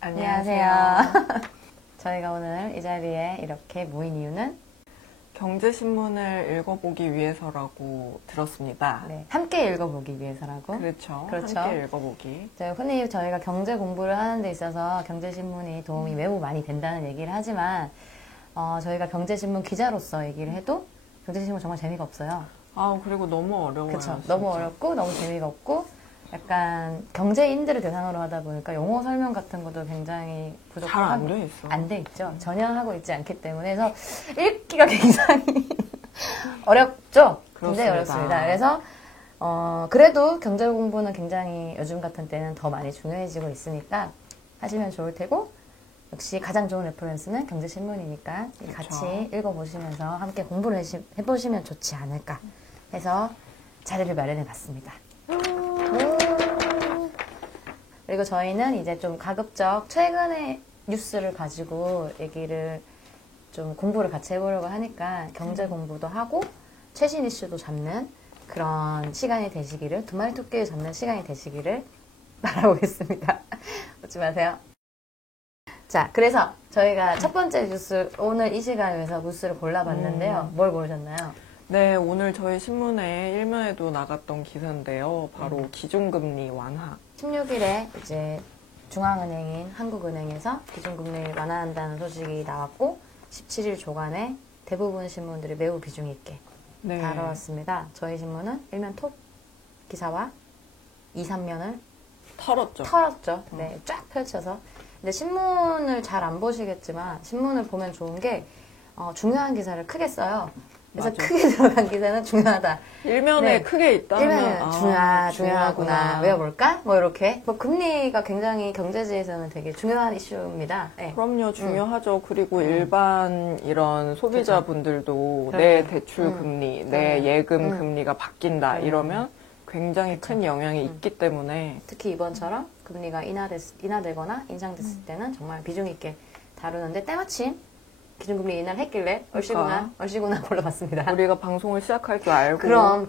안녕하세요. 저희가 오늘 이 자리에 이렇게 모인 이유는 경제신문을 읽어보기 위해서라고 들었습니다. 네, 함께 읽어보기 위해서라고. 그렇죠. 그렇죠. 함께 읽어보기. 흔히 저희가 경제 공부를 하는 데 있어서 경제신문이 도움이 매우 많이 된다는 얘기를 하지만 저희가 경제신문 기자로서 얘기를 해도 경제신문 정말 재미가 없어요. 그리고 너무 어려워요. 그렇죠. 너무 어렵고 너무 재미가 없고 약간 경제인들을 대상으로 하다 보니까 용어 설명 같은 것도 굉장히 부족하고 잘 안 돼 있어. 안 돼 있죠. 전혀 하고 있지 않기 때문에 그래서 읽기가 굉장히 어렵죠. 굉장히 어렵습니다. 그래서 그래도 경제 공부는 굉장히 요즘 같은 때는 더 많이 중요해지고 있으니까 하시면 좋을 테고 역시 가장 좋은 레퍼런스는 경제신문이니까 그렇죠. 같이 읽어보시면서 함께 공부를 해보시면 좋지 않을까 해서 자리를 마련해 봤습니다. 그리고 저희는 이제 좀 가급적 최근의 뉴스를 가지고 얘기를 좀 공부를 같이 해보려고 하니까 경제 공부도 하고 최신 이슈도 잡는 그런 시간이 되시기를, 두 마리 토끼를 잡는 시간이 되시기를 바라보겠습니다. 웃지 마세요. 자, 그래서 저희가 첫 번째 뉴스, 오늘 이 시간에서 뉴스를 골라봤는데요. 뭘 고르셨나요? 네, 오늘 저희 신문에 일면에도 나갔던 기사인데요. 바로 기준금리 완화. 16일에 이제 중앙은행인 한국은행에서 기준금리를 완화한다는 소식이 나왔고 17일 조간에 대부분 신문들이 매우 비중 있게 다뤄왔습니다. 저희 신문은 일면 톱 기사와 2, 3면을 털었죠. 네, 쫙 펼쳐서. 근데 신문을 잘 안 보시겠지만 신문을 보면 좋은 게 중요한 기사를 크게 써요. 그래서 맞아. 크게 들어간 기사는 중요하다. 일면에 네. 크게 있다면 일면에 중요하구나. 외워볼까? 뭐 이렇게. 금리가 굉장히 경제지에서는 되게 중요한 이슈입니다. 네. 그럼요, 중요하죠. 그리고 일반 이런 소비자분들도 그렇죠. 내 대출 금리, 내 예금 금리가 바뀐다 이러면 굉장히 큰 영향이 있기 때문에 특히 이번처럼 금리가 인하되거나 인상됐을 때는 정말 비중 있게 다루는데 때마침 기준금리 인하했길래 얼씨구나 골라봤습니다. 우리가 방송을 시작할 줄 알고 그럼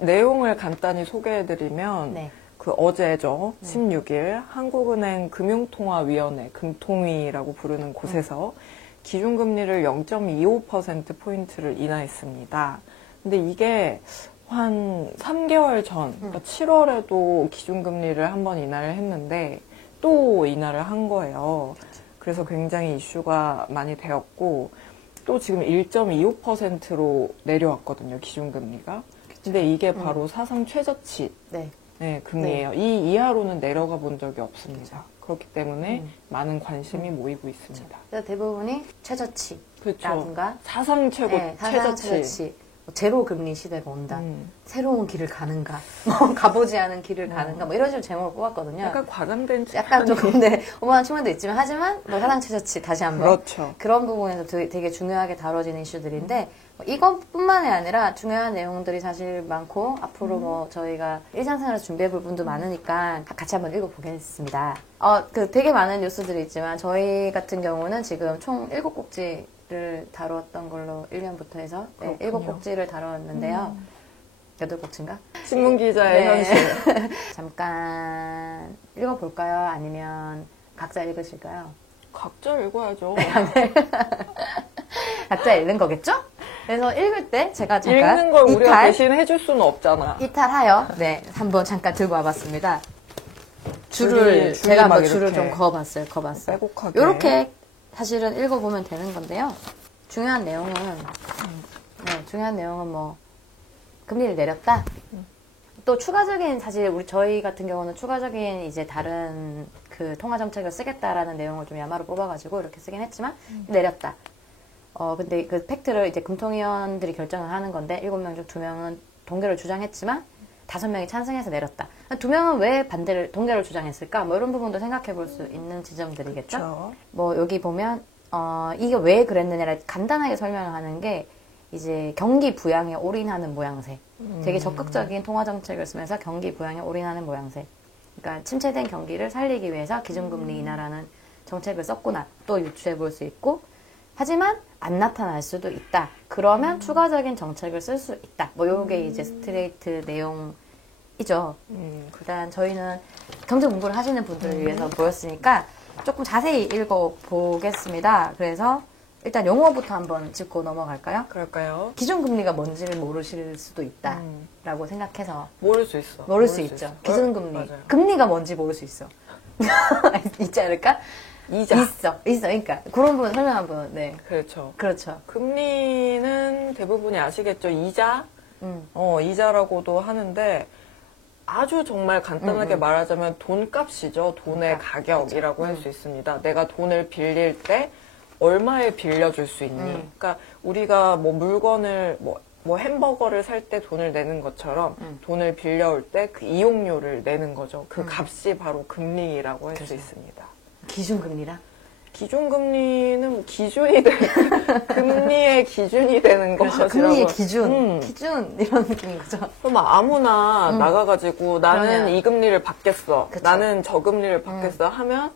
내용을 간단히 소개해드리면 네. 그 어제죠. 16일 한국은행 금융통화위원회 금통위라고 부르는 곳에서 기준금리를 0.25%포인트를 인하했습니다. 근데 이게 한 3개월 전, 그러니까 7월에도 기준금리를 한번 인하를 했는데 또 인하를 한 거예요. 그래서 굉장히 이슈가 많이 되었고 또 지금 1.25%로 내려왔거든요. 기준금리가. 근데 이게 바로 사상 최저치 금리예요. 네. 이 이하로는 내려가 본 적이 없습니다. 그렇기 때문에 많은 관심이 모이고 있습니다. 그래서 대부분이 최저치라든가 그렇죠. 사상 최고 최저치. 제로 금리 시대가 온다. 새로운 길을 가는가. 가보지 않은 길을 가는가. 이런 식으로 제목을 뽑았거든요. 약간 과장된 약간 조금 오버한 측면도 있지만 하지만 사상 최저치 다시 한번 그렇죠. 그런 부분에서 되게 중요하게 다뤄지는 이슈들인데 이것뿐만이 아니라 중요한 내용들이 사실 많고 앞으로 저희가 일상생활에서 준비해 볼 분도 많으니까 같이 한번 읽어보겠습니다. 되게 많은 뉴스들이 있지만 저희 같은 경우는 지금 총 7꼭지를 다루었던 걸로 1년부터 해서 7꼭지를 다루었는데요. 8꼭지인가? 신문기자의 현실. 잠깐 읽어볼까요? 아니면 각자 읽으실까요? 각자 읽어야죠. 각자 읽는 거겠죠? 그래서 읽을 때 제가 잠깐 읽는 걸 우리가 대신 해줄 수는 없잖아. 이탈하여 한번 잠깐 들고 와봤습니다. 줄을 제가 한번 줄을 좀 그어봤어요. 빼곡하게. 이렇게 사실은 읽어보면 되는 건데요. 중요한 내용은 뭐 금리를 내렸다. 또 추가적인 사실 저희 같은 경우는 추가적인 이제 다른 그 통화 정책을 쓰겠다라는 내용을 좀 야마로 뽑아가지고 이렇게 쓰긴 했지만 내렸다. 근데 그 팩트를 이제 금통위원들이 결정을 하는 건데 7명 중 2명은 동결을 주장했지만 5명이 찬성해서 내렸다. 2명은 왜 동결을 주장했을까? 뭐 이런 부분도 생각해 볼 수 있는 지점들이겠죠? 그렇죠. 뭐 여기 보면 이게 왜 그랬느냐를 간단하게 설명을 하는 게 이제 경기 부양에 올인하는 모양새. 되게 적극적인 통화 정책을 쓰면서 경기 부양에 올인하는 모양새. 그러니까 침체된 경기를 살리기 위해서 기준금리 인하라는 정책을 썼구나. 또 유추해 볼 수 있고 하지만 안 나타날 수도 있다. 그러면 추가적인 정책을 쓸 수 있다. 뭐 요게 이제 스트레이트 내용 이죠. 일단 저희는 경제 공부를 하시는 분들을 위해서 모였으니까 조금 자세히 읽어보겠습니다. 그래서 일단 용어부터 한번 짚고 넘어갈까요? 그럴까요? 기준금리가 뭔지를 모르실 수도 있다라고 생각해서 모를 수 있어. 모를 수 있죠. 기준금리. 맞아요. 금리가 뭔지 모를 수 있어. 있지 않을까? 이자. 있어. 그러니까 그런 부분 설명 한번. 네. 그렇죠. 그렇죠. 금리는 대부분이 아시겠죠. 이자. 이자라고도 하는데 아주 정말 간단하게 말하자면 돈값이죠. 돈의 가격이라고 할 수 있습니다. 내가 돈을 빌릴 때 얼마에 빌려줄 수 있니? 그러니까 우리가 뭐 물건을 뭐 햄버거를 살 때 돈을 내는 것처럼 돈을 빌려올 때 그 이용료를 내는 거죠. 그 값이 바로 금리라고 할 수 있습니다. 기준금리랑? 기준금리는 뭐 금리의 기준이 되는 그렇죠. 것이라고. 금리의 기준 이런 느낌인 거죠. 그럼 아무나 나가가지고 나는 그러면. 이 금리를 받겠어. 그쵸. 나는 저 금리를 받겠어 하면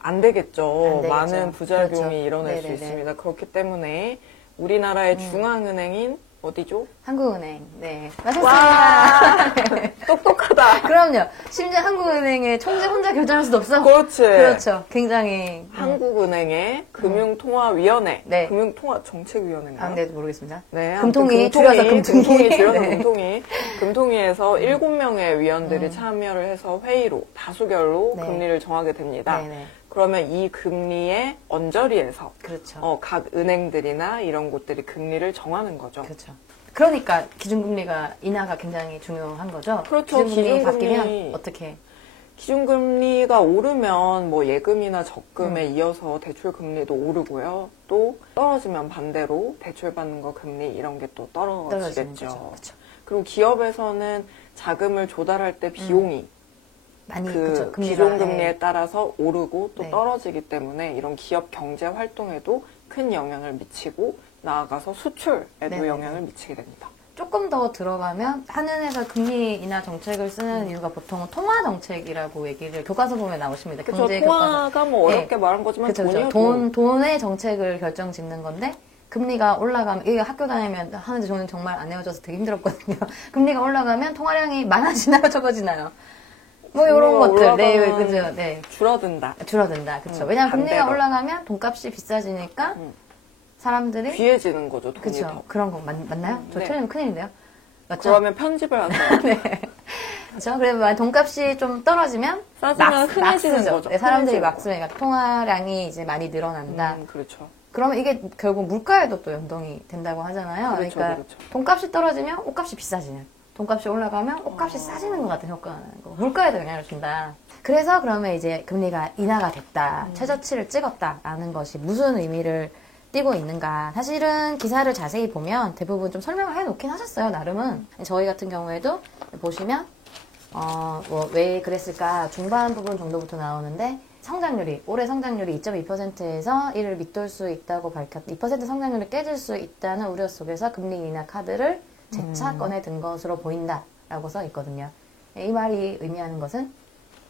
안 되겠죠. 안 되겠죠. 많은 부작용이 그렇죠. 일어날 수 네네네. 있습니다. 그렇기 때문에 우리나라의 중앙은행인 어디죠? 한국은행. 네. 와, 맞았습니다. 똑똑하다. 그럼요. 심지어 한국은행의 총재 혼자 결정할 수도 없어. 그렇지. 그렇죠. 굉장히. 한국은행의 금융통화위원회, 네. 금융통화정책위원회인가요? 아, 네, 모르겠습니다. 네, 금통위, 아무튼 줄여서 금통위. 줄여서 네. 금통위. 금통위에서 7명의 위원들이 참여를 해서 회의로 다수결로 네. 금리를 정하게 됩니다. 네네. 그러면 이 금리의 언저리에서 그렇죠. 각 은행들이나 이런 곳들이 금리를 정하는 거죠. 그렇죠. 그러니까 기준금리가 인하가 굉장히 중요한 거죠. 그렇죠. 기준금리 바뀌면 어떻게? 기준금리가 오르면 뭐 예금이나 적금에 이어서 대출금리도 오르고요. 또 떨어지면 반대로 대출받는 거 금리 이런 게 또 떨어지는 떨어지겠죠. 거죠. 그렇죠. 그리고 기업에서는 자금을 조달할 때 비용이 많이 그 그렇죠. 금리가, 기존금리에 네. 따라서 오르고 또 네. 떨어지기 때문에 이런 기업 경제 활동에도 큰 영향을 미치고 나아가서 수출에도 네네네. 영향을 미치게 됩니다. 조금 더 들어가면 한은에서 금리 인하 정책을 쓰는 이유가 보통 통화 정책이라고 얘기를 교과서 보면 나오십니다. 그렇죠. 경제 교과서. 통화가 뭐 어렵게 네. 말한 거지만 그쵸, 그쵸. 돈이요. 돈의 정책을 결정 짓는 건데, 금리가 올라가면, 이게 학교 다니면 하는데 저는 정말 안 헤어져서 되게 힘들었거든요. 금리가 올라가면 통화량이 많아지나요? 적어지나요? 뭐, 이런 것들. 네, 올라가면 그죠. 네. 줄어든다. 줄어든다. 그쵸. 왜냐면 금리가 반대로. 올라가면 돈값이 비싸지니까 사람들이. 귀해지는 거죠. 돈이 그쵸. 더. 그런 거 맞나요? 저 네. 틀리면 큰일인데요? 맞죠? 그러면 편집을 하세요. 네. 그렇죠. 그래서 돈값이 좀 떨어지면 싸지면 흔해지는 쓰죠. 거죠. 네, 사람들이 흔해지는 막 쓰니까 통화량이 이제 많이 늘어난다. 그렇죠. 그러면 이게 결국 물가에도 또 연동이 된다고 하잖아요. 그렇죠, 러니까 그렇죠. 돈값이 떨어지면 옷값이 비싸지는, 돈값이 올라가면 옷값이 싸지는 것 같은 효과가 나는 거. 물가에도 영향을 준다. 그래서 그러면 이제 금리가 인하가 됐다, 최저치를 찍었다라는 것이 무슨 의미를 띄고 있는가. 사실은 기사를 자세히 보면 대부분 좀 설명을 해놓긴 하셨어요, 나름은. 저희 같은 경우에도 보시면 왜 그랬을까 중반 부분 정도부터 나오는데, 성장률이 올해 성장률이 2.2%에서 이를 밑돌 수 있다고 밝혔. 2% 성장률을 깨질 수 있다는 우려 속에서 금리 인하 카드를 재차 꺼내든 것으로 보인다라고 써 있거든요. 이 말이 의미하는 것은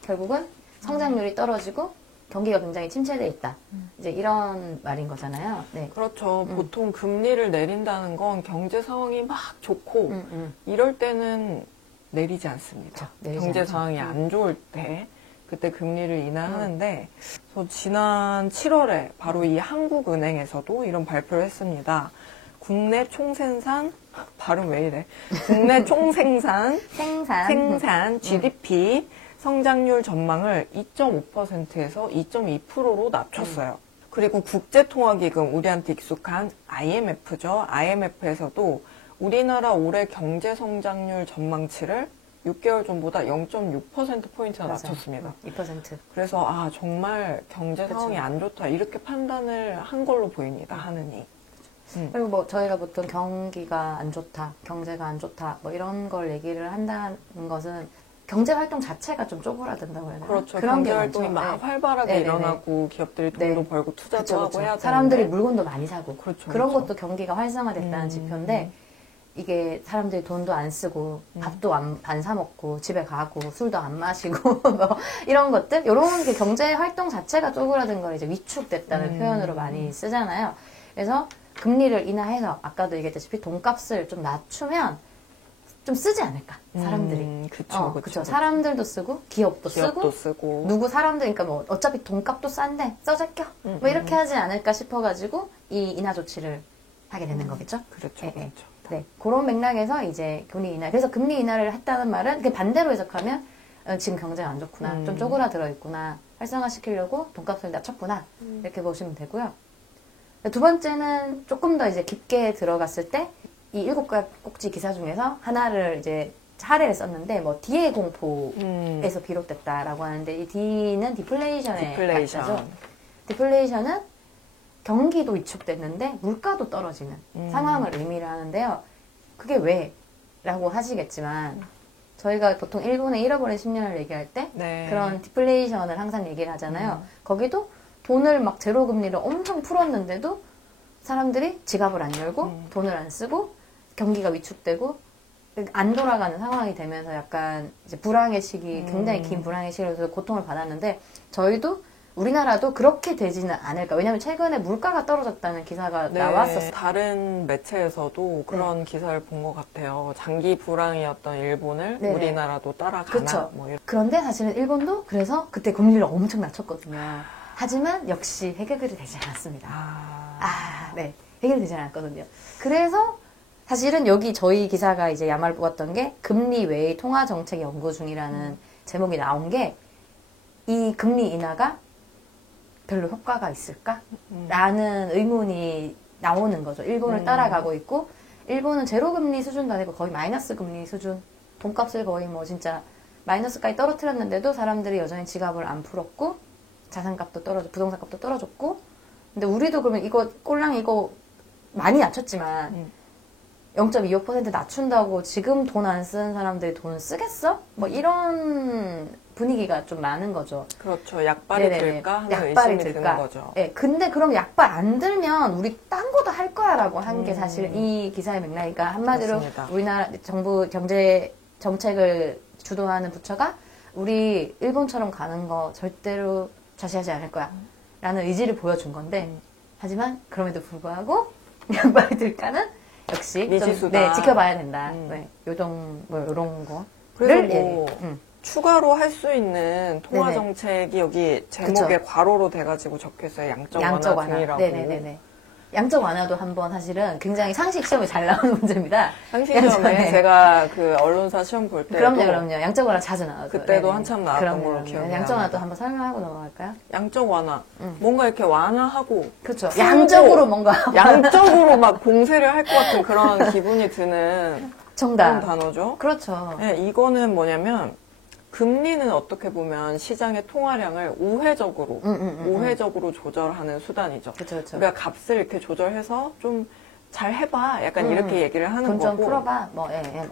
결국은 성장률이 떨어지고 경기가 굉장히 침체돼 있다. 이제 이런 말인 거잖아요. 네. 그렇죠. 보통 금리를 내린다는 건 경제 상황이 막 좋고 이럴 때는 내리지 않습니다. 내리지 경제 않죠. 상황이 안 좋을 때 그때 금리를 인하하는데 그래서 지난 7월에 바로 이 한국은행에서도 이런 발표를 했습니다. 국내 총생산 발음 왜 이래? 국내 총생산 생산 GDP 성장률 전망을 2.5%에서 2.2%로 낮췄어요. 그리고 국제통화기금, 우리한테 익숙한 IMF죠. IMF에서도 우리나라 올해 경제 성장률 전망치를 6개월 전보다 0.6%포인트나 낮췄습니다. 2%. 그래서 정말 경제 상황이 그쵸. 안 좋다 이렇게 판단을 한 걸로 보입니다. 하느니. 그리고 뭐 저희가 보통 경기가 안 좋다, 경제가 안 좋다, 뭐 이런 걸 얘기를 한다는 것은 경제 활동 자체가 좀 쪼그라든다고 해야 되나? 그렇죠. 그런 경제 게 활동이 많죠. 막 네. 활발하게 네네네. 일어나고 기업들이 돈도 네. 벌고 투자도 그쵸, 하고 그쵸. 해야 되는데 사람들이 물건도 많이 사고 그렇죠, 그런 그렇죠. 것도 경기가 활성화됐다는 지표인데, 이게 사람들이 돈도 안 쓰고 밥도 안 사 먹고 집에 가고 술도 안 마시고 뭐 이런 것들, 이런 게 경제 활동 자체가 쪼그라든 걸 이제 위축됐다는 표현으로 많이 쓰잖아요. 그래서 금리를 인하해서 아까도 얘기했다시피 돈값을 좀 낮추면 좀 쓰지 않을까 사람들이. 그쵸. 그쵸. 사람들도 쓰고 기업도 쓰고 누구 사람들 그러니까 뭐 어차피 돈값도 싼데 써제껴 뭐 이렇게 하지 않을까 싶어가지고 이 인하 조치를 하게 되는 거겠죠. 그렇죠. 예, 예. 그렇죠. 네, 그런 맥락에서 이제 금리 인하. 그래서 금리 인하를 했다는 말은 그 반대로 해석하면 지금 경제가 안 좋구나, 좀 쪼그라들어 있구나, 활성화시키려고 돈값을 낮췄구나 이렇게 보시면 되고요. 두 번째는 조금 더 이제 깊게 들어갔을 때 이 일곱 꼭지 기사 중에서 하나를 이제 사례를 썼는데 뭐 D의 공포에서 비롯됐다라고 하는데 이 D는 디플레이션의 약자죠. 디플레이션은 경기도 위축됐는데 물가도 떨어지는 상황을 의미를 하는데요. 그게 왜? 라고 하시겠지만 저희가 보통 일본의 잃어버린 10년을 얘기할 때 네. 그런 디플레이션을 항상 얘기를 하잖아요. 거기도 돈을 막 제로 금리를 엄청 풀었는데도 사람들이 지갑을 안 열고 돈을 안 쓰고 경기가 위축되고 안 돌아가는 상황이 되면서 약간 이제 불황의 시기, 굉장히 긴 불황의 시기로서 고통을 받았는데 저희도 우리나라도 그렇게 되지는 않을까. 왜냐하면 최근에 물가가 떨어졌다는 기사가 네, 나왔었어요. 다른 매체에서도 그런 기사를 본 것 같아요. 장기 불황이었던 일본을 우리나라도 따라가나. 그쵸. 뭐 이런. 그런데 사실은 일본도 그래서 그때 금리를 엄청 낮췄거든요. 하지만 역시 해결이 되지 않았습니다. 네. 해결이 되지 않았거든요. 그래서 사실은 여기 저희 기사가 이제 야마를 뽑았던 게 금리 외의 통화 정책 연구 중이라는 제목이 나온 게 이 금리 인하가 별로 효과가 있을까? 라는 의문이 나오는 거죠. 일본을 따라가고 있고 일본은 제로 금리 수준도 아니고 거의 마이너스 금리 수준, 돈값을 거의 뭐 진짜 마이너스까지 떨어뜨렸는데도 사람들이 여전히 지갑을 안 풀었고 자산값도 떨어져, 부동산 값도 떨어졌고 근데 우리도 그러면 이거 꼴랑 이거 많이 낮췄지만 0.25% 낮춘다고 지금 돈 안 쓰는 사람들이 돈을 쓰겠어? 뭐 이런 분위기가 좀 많은 거죠. 그렇죠. 약발이 들까 하는 약발이 의심이 드는 거죠. 네, 근데 그럼 약발 안 들면 우리 딴 거도 할 거야라고 한 게 사실 이 기사의 맥락이니까 한마디로 맞습니다. 우리나라 정부 경제 정책을 주도하는 부처가 우리 일본처럼 가는 거 절대로 좌시하지 않을 거야 라는 의지를 보여준 건데 하지만 그럼에도 불구하고 약발이 들까는 역시 미지수다. 좀, 지켜봐야 된다. 요런 거. 그래서 뭐 추가로 할 수 있는 통화 네네. 정책이 여기 제목에 그쵸. 괄호로 돼가지고 적혀있어요. 양적 완화 등이라고. 네네네네. 양적 완화도 한번 사실은 굉장히 상식 시험에 잘 나오는 문제입니다. 상식 시험에 제가 그 언론사 시험 볼 때도 그럼요. 양적 완화 자주 나오죠. 그때도 네네네. 한참 나왔던 걸로 기억이 납니다. 양적 완화도 한번 설명하고 넘어갈까요? 양적 완화. 뭔가 이렇게 완화하고 그렇죠. 풀고 양적으로 뭔가 양적으로 막 봉쇄를 할 것 같은 그런 기분이 드는 정답. 그런 단어죠. 그렇죠. 네, 이거는 뭐냐면 금리는 어떻게 보면 시장의 통화량을 우회적으로 조절하는 수단이죠. 그렇죠. 우리가 값을 이렇게 조절해서 좀 잘 해봐. 약간 이렇게 얘기를 하는 돈 좀 거고. 풀어봐.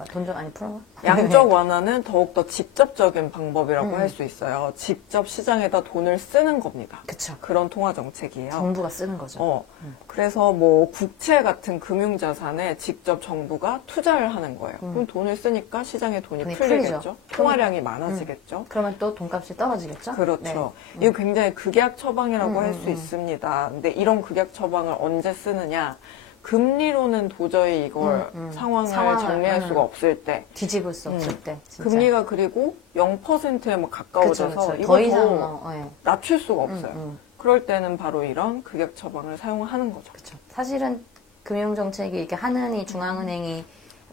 돈 좀 많이 풀어봐. 양적 완화는 더욱더 직접적인 방법이라고 할 수 있어요. 직접 시장에다 돈을 쓰는 겁니다. 그쵸. 그런 통화 정책이에요. 정부가 쓰는 거죠. 그래서 뭐 국채 같은 금융자산에 직접 정부가 투자를 하는 거예요. 그럼 돈을 쓰니까 시장에 돈이 풀리겠죠. 풀리죠. 통화량이 많아지겠죠. 그러면 또 돈값이 떨어지겠죠? 그렇죠. 이거 굉장히 극약 처방이라고 할 수 있습니다. 근데 이런 극약 처방을 언제 쓰느냐? 금리로는 도저히 이걸 상황을 정리할 수가 없을 때, 뒤집을 수 없을 때. 진짜. 금리가 그리고 0%에 뭐 가까워져서 그쵸. 이거 더 이상 낮출 수가 없어요. 그럴 때는 바로 이런 극약 처방을 사용하는 거죠. 그렇죠. 사실은 금융정책이 이렇게 하느니 중앙은행이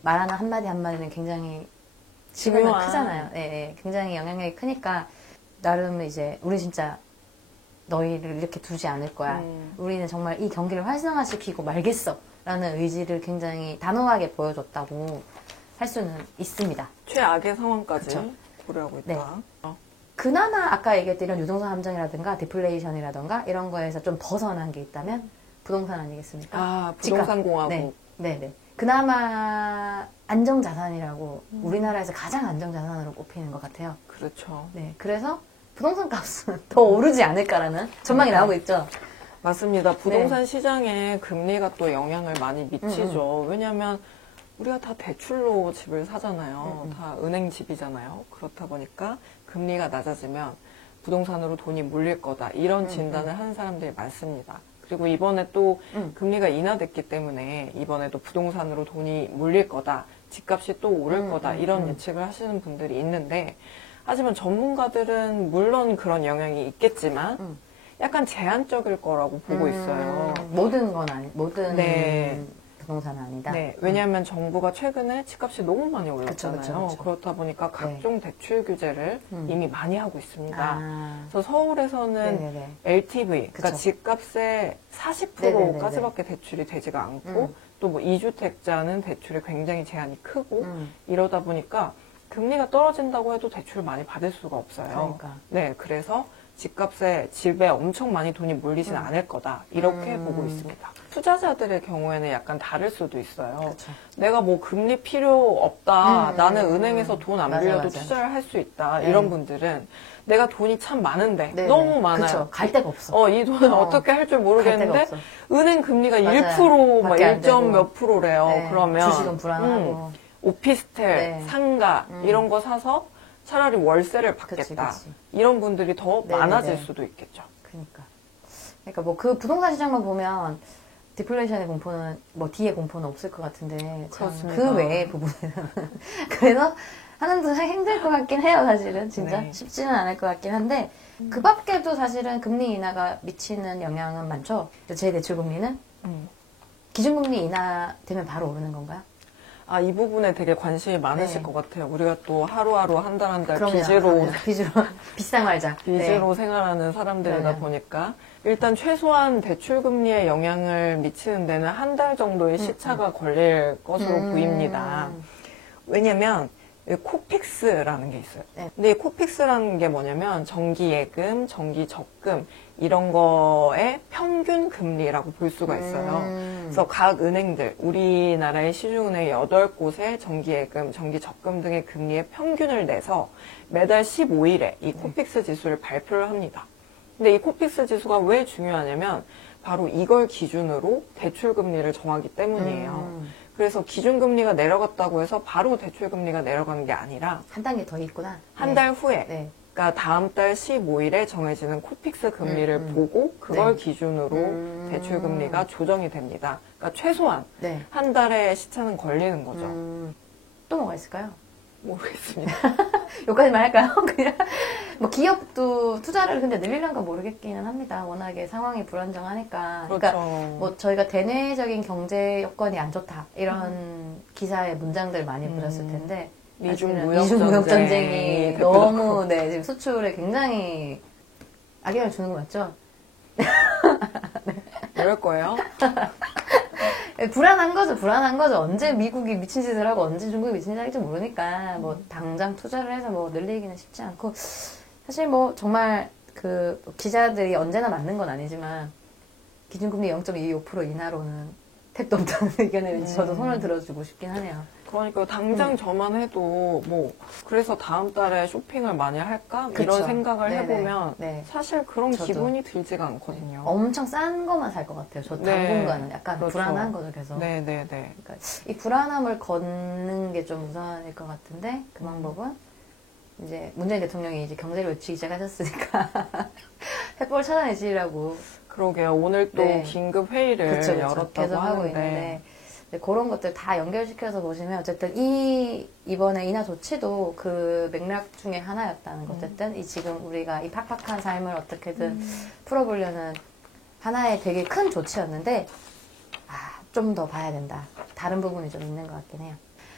말하는 한마디 한마디는 굉장히 지금은 중요한. 크잖아요. 예, 굉장히 영향력이 크니까 나름 이제 우리 진짜 너희를 이렇게 두지 않을 거야. 우리는 정말 이 경기를 활성화시키고 말겠어. 라는 의지를 굉장히 단호하게 보여줬다고 할 수는 있습니다. 최악의 상황까지 그쵸. 고려하고 있다. 네. 그나마 아까 얘기했던 이런 유동산 함정이라든가 디플레이션이라든가 이런 거에서 좀 벗어난 게 있다면 부동산 아니겠습니까? 부동산 공화국. 네. 그나마 안정자산이라고 우리나라에서 가장 안정자산으로 꼽히는 것 같아요. 그렇죠. 네. 그래서 부동산 값은 더 오르지 않을까라는 전망이 나오고 있죠. 맞습니다. 부동산 시장에 금리가 또 영향을 많이 미치죠. 왜냐하면 우리가 다 대출로 집을 사잖아요. 다 은행 집이잖아요. 그렇다 보니까 금리가 낮아지면 부동산으로 돈이 몰릴 거다. 이런 진단을 하는 사람들이 많습니다. 그리고 이번에 또 금리가 인하됐기 때문에 이번에도 부동산으로 돈이 몰릴 거다. 집값이 또 오를 거다 이런 예측을 하시는 분들이 있는데 하지만 전문가들은 물론 그런 영향이 있겠지만 약간 제한적일 거라고 보고 있어요. 모든 건 아니, 모든 네. 부동산은 아니다. 네, 왜냐하면 정부가 최근에 집값이 너무 많이 올랐잖아요. 그쵸, 그쵸, 그쵸. 그렇다 보니까 각종 대출 규제를 이미 많이 하고 있습니다. 아. 그래서 서울에서는 네네네. LTV, 그러니까 그쵸. 집값의 40%까지밖에 대출이 되지가 않고 또 뭐 2주택자는 대출이 굉장히 제한이 크고 이러다 보니까 금리가 떨어진다고 해도 대출을 많이 받을 수가 없어요. 그러니까. 네, 그래서 집에 엄청 많이 돈이 몰리진 않을 거다. 이렇게 보고 있습니다. 투자자들의 경우에는 약간 다를 수도 있어요. 그쵸. 내가 뭐 금리 필요 없다. 나는 은행에서 돈 안 맞아, 빌려도 맞아. 투자를 할 수 있다. 네. 이런 분들은 내가 돈이 참 많은데 네네. 너무 많아요. 그쵸. 갈 데가 없어. 이 돈을 어떻게 할 줄 모르겠는데 갈 데가 없어. 은행 금리가 맞아요. 1%, 막 밖에 안 1점 되고. 몇 프로래요. 네. 그러면 주식은 불안하고. 오피스텔, 네. 상가 이런 거 사서 차라리 월세를 받겠다. 그치. 이런 분들이 더 네네네. 많아질 수도 있겠죠. 그러니까 뭐 그 부동산 시장만 보면 디플레이션의 공포는 뭐 뒤에 공포는 없을 것 같은데 참 그렇습니다. 그 외의 부분에는 그래서 하는 데 힘들 것 같긴 해요. 사실은 진짜 네. 쉽지는 않을 것 같긴 한데 그 밖에도 사실은 금리 인하가 미치는 영향은 많죠. 제 대출 금리는 기준금리 인하되면 바로 오르는 건가요? 이 부분에 되게 관심이 많으실 네. 것 같아요. 우리가 또 하루하루 한 달 한 달 그럼요. 빚으로 비싼 말자. 빚으로 생활하는 사람들이다 그럼요. 보니까 일단 최소한 대출 금리에 영향을 미치는 데는 한 달 정도의 시차가 걸릴 것으로 보입니다. 왜냐면 이 코픽스라는 게 있어요. 네. 근데 이 코픽스라는 게 뭐냐면 정기예금, 정기적금 이런 거의 평균 금리라고 볼 수가 있어요. 그래서 각 은행들, 우리나라의 시중은행 8곳의 정기예금, 정기적금 등의 금리의 평균을 내서 매달 15일에 이 코픽스 지수를 발표를 합니다. 근데 이 코픽스 지수가 왜 중요하냐면 바로 이걸 기준으로 대출 금리를 정하기 때문이에요. 그래서 기준금리가 내려갔다고 해서 바로 대출금리가 내려가는 게 아니라 한 단계 더 있구나. 한 달 후에 네. 그러니까 다음 달 15일에 정해지는 코픽스 금리를 보고 그걸 네. 기준으로 대출금리가 조정이 됩니다. 그러니까 최소한 네. 한 달의 시차는 걸리는 거죠. 또 뭐가 있을까요? 모르겠습니다. 여기까지만 할까요? 그냥 뭐 기업도 투자를 근데 늘리려는 건 모르겠기는 합니다. 워낙에 상황이 불안정하니까. 그러니까 그렇죠. 뭐 저희가 대내적인 경제 여건이 안 좋다 이런 기사의 문장들 많이 보셨을 텐데 미중 사실은 무역 미중 무역 전쟁이 전쟁이 대표적으로. 너무 네 지금 수출에 굉장히 악영향을 주는 거 맞죠? 이럴 거예요. 불안한 거죠, 불안한 거죠. 언제 미국이 미친 짓을 하고 언제 중국이 미친 짓을 할지 모르니까 뭐 당장 투자를 해서 뭐 늘리기는 쉽지 않고 사실 뭐 정말 그 기자들이 언제나 맞는 건 아니지만 기준금리 0.25% 인하로는 택도 없다는 의견에 왠지 저도 손을 들어주고 싶긴 하네요. 그러니까 당장 저만 해도 뭐 그래서 다음 달에 쇼핑을 많이 할까 그쵸. 이런 생각을 네네. 해보면 네. 사실 그런 저도. 기분이 들지가 않거든요. 엄청 싼 것만 살 것 같아요. 저 네. 당분간은 약간 그렇죠. 불안한 거죠, 계속. 네네네. 그러니까 이 불안함을 걷는 게 좀 우선일 것 같은데 그 방법은 이제 문재인 대통령이 이제 경제를 외치기 시작하셨으니까 횃불 찾아내시라고 그러게요. 오늘 또 네. 긴급 회의를 그쵸, 그쵸. 열었다고 계속 하고 하는데 있는데 이제 그런 것들 다 연결시켜서 보시면 어쨌든 이번에 인하 조치도 그 맥락 중에 하나였다는 거. 어쨌든 이 지금 우리가 이 팍팍한 삶을 어떻게든 풀어보려는 하나의 되게 큰 조치였는데 좀 더 봐야 된다. 다른 부분이 좀 있는 것 같긴 해요.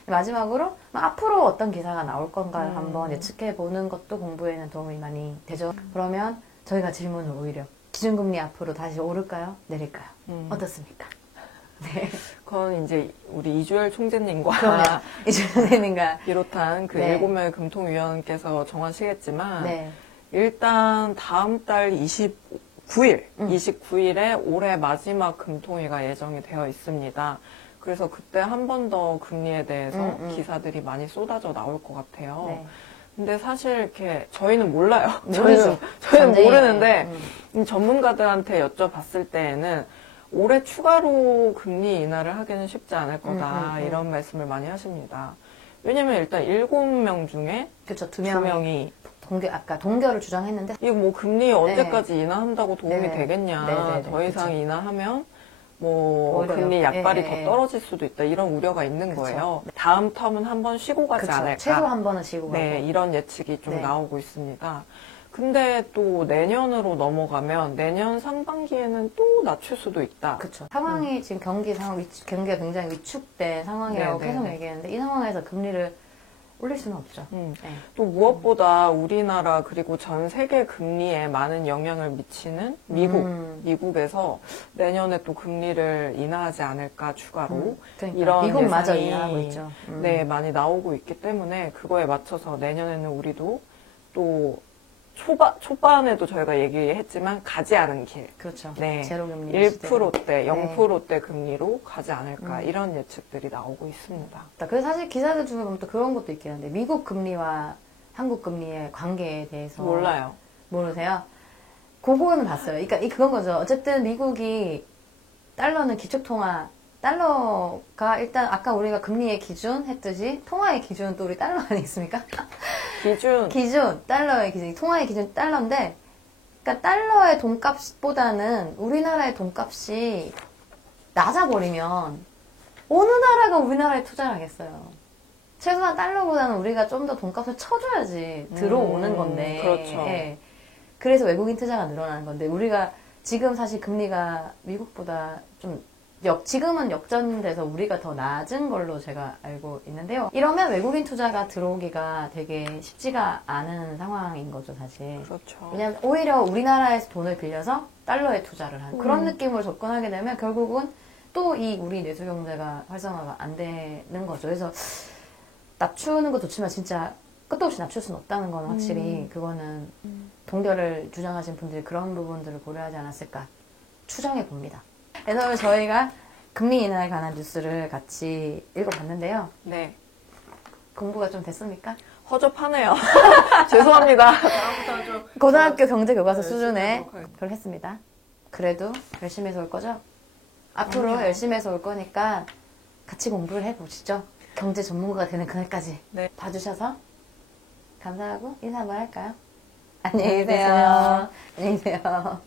마지막으로 앞으로 어떤 기사가 나올 건가를 한번 예측해 보는 것도 공부에는 도움이 많이 되죠. 그러면 저희가 질문을 오히려 기준금리 앞으로 다시 오를까요? 내릴까요? 어떻습니까? 네. 그건 이제 우리 이주열 총재님과 그러면 이제 선생님과 비롯한 그 네. 7명의 금통위원께서 정하시겠지만 네. 일단 다음 달 29일에 올해 마지막 금통위가 예정이 되어 있습니다. 그래서 그때 한 번 더 금리에 대해서 기사들이 많이 쏟아져 나올 것 같아요. 네. 근데 사실 이렇게 저희는 몰라요. 모르죠. 저희는 전쟁이네. 모르는데 전문가들한테 여쭤봤을 때에는 올해 추가로 금리 인하를 하기는 쉽지 않을 거다 이런 말씀을 많이 하십니다. 왜냐면 일단 7명 중에 그렇죠. 두 2명이 아까 동결을 주장했는데 이거 뭐 금리 언제까지 인하한다고 도움이 네. 되겠냐. 네, 네, 네. 더 이상 그쵸. 인하하면 뭐 오히려 금리 약발이 더 예. 떨어질 수도 있다 이런 우려가 있는 그쵸. 거예요. 다음 텀은 한번 쉬고 가지 그쵸. 않을까. 최소 한 번은 쉬고 네, 가고. 이런 예측이 좀 네. 나오고 있습니다. 근데 또 내년으로 넘어가면 내년 상반기에는 또 낮출 수도 있다. 그렇죠. 상황이 지금 경기가 굉장히 위축된 상황이라고 네, 계속 네, 네. 얘기했는데 이 상황에서 금리를 올릴 수는 없죠. 네. 또 무엇보다 우리나라 그리고 전 세계 금리에 많은 영향을 미치는 미국에서 내년에 또 금리를 인하하지 않을까 추가로 그러니까 이런 미국마저 예상이 인하하고 있죠. 네, 많이 나오고 있기 때문에 그거에 맞춰서 내년에는 우리도 또 초반에도 저희가 얘기했지만 가지 않은 길. 그렇죠. 네. 제로 금리 1%대, 네. 0%대 금리로 가지 않을까 이런 예측들이 나오고 있습니다. 그래서 사실 기사들 중에 보면 또 그런 것도 있긴 한데 미국 금리와 한국 금리의 관계에 대해서 몰라요. 모르세요? 그거는 봤어요. 그러니까 그건 거죠. 어쨌든 미국이 달러는 기축통화 달러가 일단 아까 우리가 금리의 기준 했듯이 통화의 기준은 또 우리 달러 아니겠습니까? 기준 달러의 기준 통화의 기준 달러인데 그러니까 달러의 돈값보다는 우리나라의 돈값이 낮아버리면 어느 나라가 우리나라에 투자를 하겠어요. 최소한 달러보다는 우리가 좀 더 돈값을 쳐줘야지 들어오는 건데. 그렇죠. 예. 그래서 외국인 투자가 늘어나는 건데 우리가 지금 사실 금리가 미국보다 좀 지금은 역전돼서 우리가 더 낮은 걸로 제가 알고 있는데요. 이러면 외국인 투자가 들어오기가 되게 쉽지가 않은 상황인 거죠, 사실. 그렇죠. 왜냐면 오히려 우리나라에서 돈을 빌려서 달러에 투자를 하는 그런 느낌으로 접근하게 되면 결국은 또 이 우리 내수 경제가 활성화가 안 되는 거죠. 그래서 낮추는 거 좋지만 진짜 끝도 없이 낮출 수는 없다는 건 확실히 그거는 동결을 주장하신 분들이 그런 부분들을 고려하지 않았을까 추정해 봅니다. 그래서 저희가 금리 인하에 관한 뉴스를 같이 읽어봤는데요. 네. 공부가 좀 됐습니까? 허접하네요. 죄송합니다. 다음부터 좀 고등학교 경제 교과서 열심히 수준의 하도록 하겠습니다. 그걸 했습니다. 그래도 열심히 해서 올 거죠? 앞으로 그럼요. 열심히 해서 올 거니까 같이 공부를 해보시죠. 경제 전문가가 되는 그날까지 네. 봐주셔서 감사하고 인사 한번 할까요? 안녕히 안녕히 계세요. 계세요. 안녕히 계세요.